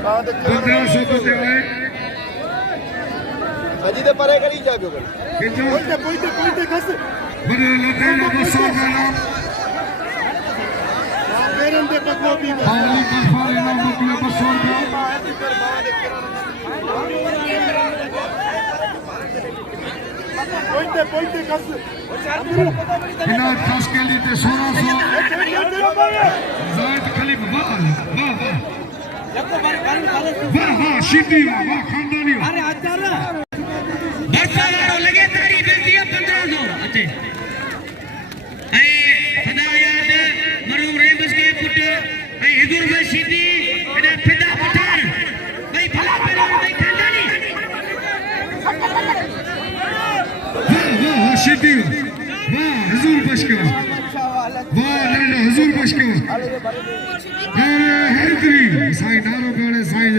1500 तो देवे अजी दे परे करी जा पियो पोइते खस बने लुटेरा 200 गाना मेरन दे पको भी हाली परफारे ना मोकले 200 पोइते खस बिना खस के लिए 1600 जायद खलीफ वाह शिद्दी वाह खानदानी अरे आचार्य बरसारो लगे तारी बेटी 1500 अचे ए फदायात मरूम रेबस के पुट ए हिदुर में शिद्दी एडा फिदा पठान भाई भला पेरा भाई खानदानी वाह शिद्दी वाह हुजूर बशके वाह लंडा हुजूर बशके अरे हैदरी साईं नारो गाने साईं